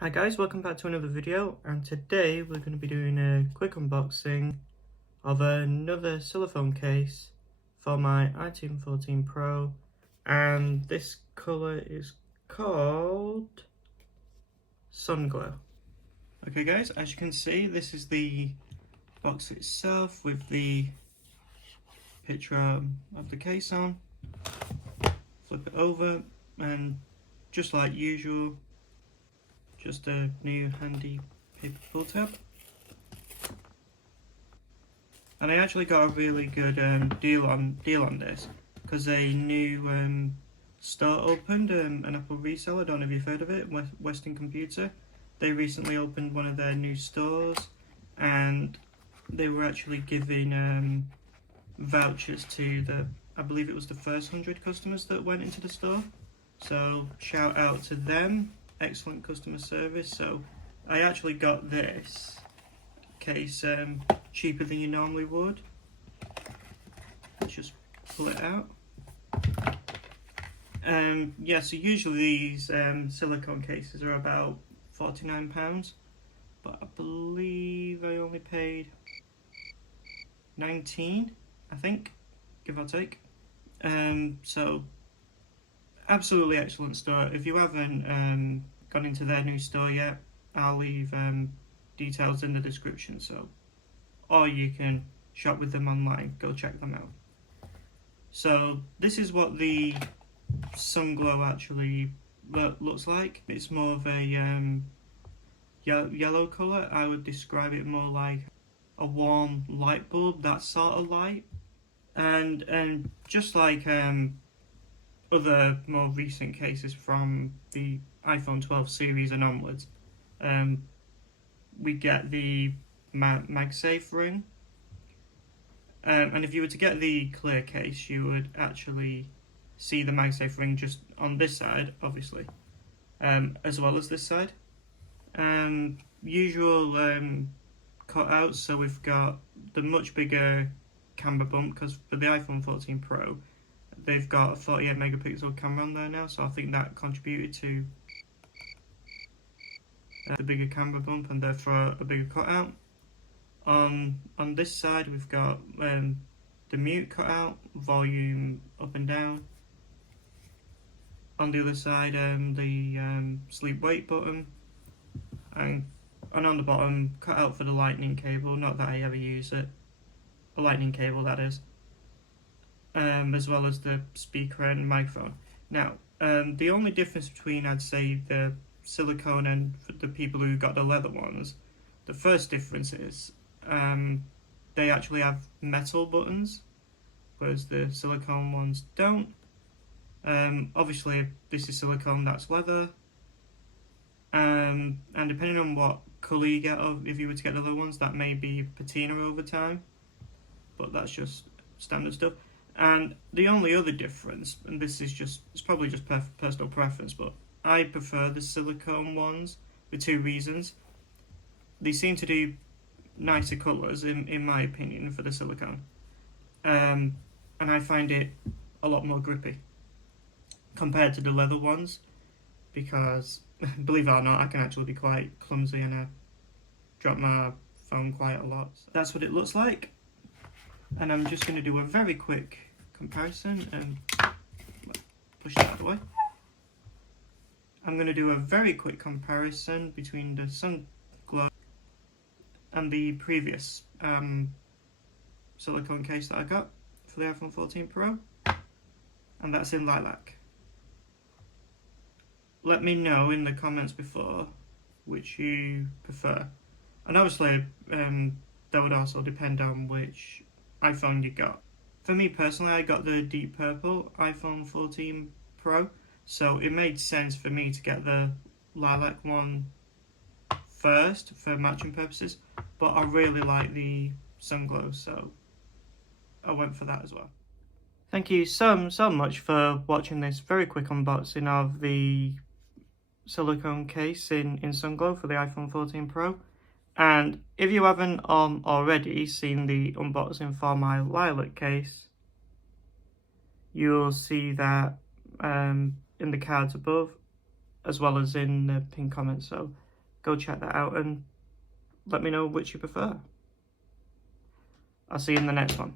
Hi guys, welcome back to another video, and today we're going to be doing a quick unboxing of another silicone case for my iPhone 14 Pro, and this colour is called Sunglow. Okay guys, as you can see, this is the box itself with the picture of the case on. Flip it over, and just like usual, just a new handy paper pull tab. And I actually got a really good deal on this because a new store opened, an Apple reseller. I don't know if you've heard of it, Western Computer. They recently opened one of their new stores, and they were actually giving vouchers to I believe it was the first 100 customers that went into the store. So shout out to them, excellent customer service. So I actually got this case cheaper than you normally would. Let's just pull it out. Yeah, so usually these silicone cases are about £49, but I believe I only paid 19, I think, give or take. So absolutely excellent store. If you haven't gone into their new store yet, I'll leave details in the description, so or you can shop with them online, go check them out. So this is what the Sunglow actually looks like. It's more of a yellow colour. I would describe it more like a warm light bulb, that sort of light. And just like other more recent cases from the iPhone 12 series and onwards, we get the MagSafe ring. And if you were to get the clear case, you would actually see the MagSafe ring just on this side, obviously, as well as this side. Usual cutouts, so we've got the much bigger camera bump, because for the iPhone 14 Pro, they've got a 48 megapixel camera on there now, so I think that contributed to the bigger camera bump and therefore a bigger cutout. On this side, we've got the mute cutout, volume up and down. On the other side, the sleep wake button, and on the bottom, cut out for the lightning cable. Not that I ever use it, a lightning cable that is, as well as the speaker and microphone. Now, the only difference between, I'd say, the silicone and for the people who got the leather ones, the first difference is they actually have metal buttons, whereas the silicone ones don't. Obviously, this is silicone, that's leather. And depending on what colour you get, if you were to get the other ones, that may be patina over time, but that's just standard stuff. And the only other difference, and this is it's probably just personal preference, but I prefer the silicone ones for two reasons. They seem to do nicer colours, in my opinion, for the silicone. And I find it a lot more grippy compared to the leather ones, because believe it or not, I can actually be quite clumsy and I drop my phone quite a lot. So that's what it looks like, and I'm just going to do a very quick comparison and push that out of the way. I'm going to do a very quick comparison between the Sunglow and the previous silicone case that I got for the iPhone 14 Pro, and that's in lilac. Let me know in the comments below which you prefer, and obviously that would also depend on which iPhone you got. For me personally, I got the deep purple iPhone 14 Pro, so it made sense for me to get the lilac one first for matching purposes, but I really like the Sunglow, so I went for that as well. Thank you so much for watching this very quick unboxing of the silicone case in Sunglow for the iPhone 14 Pro. And if you haven't already seen the unboxing for my lilac case, you'll see that in the cards above, as well as in the pinned comments. So go check that out and let me know which you prefer. I'll see you in the next one.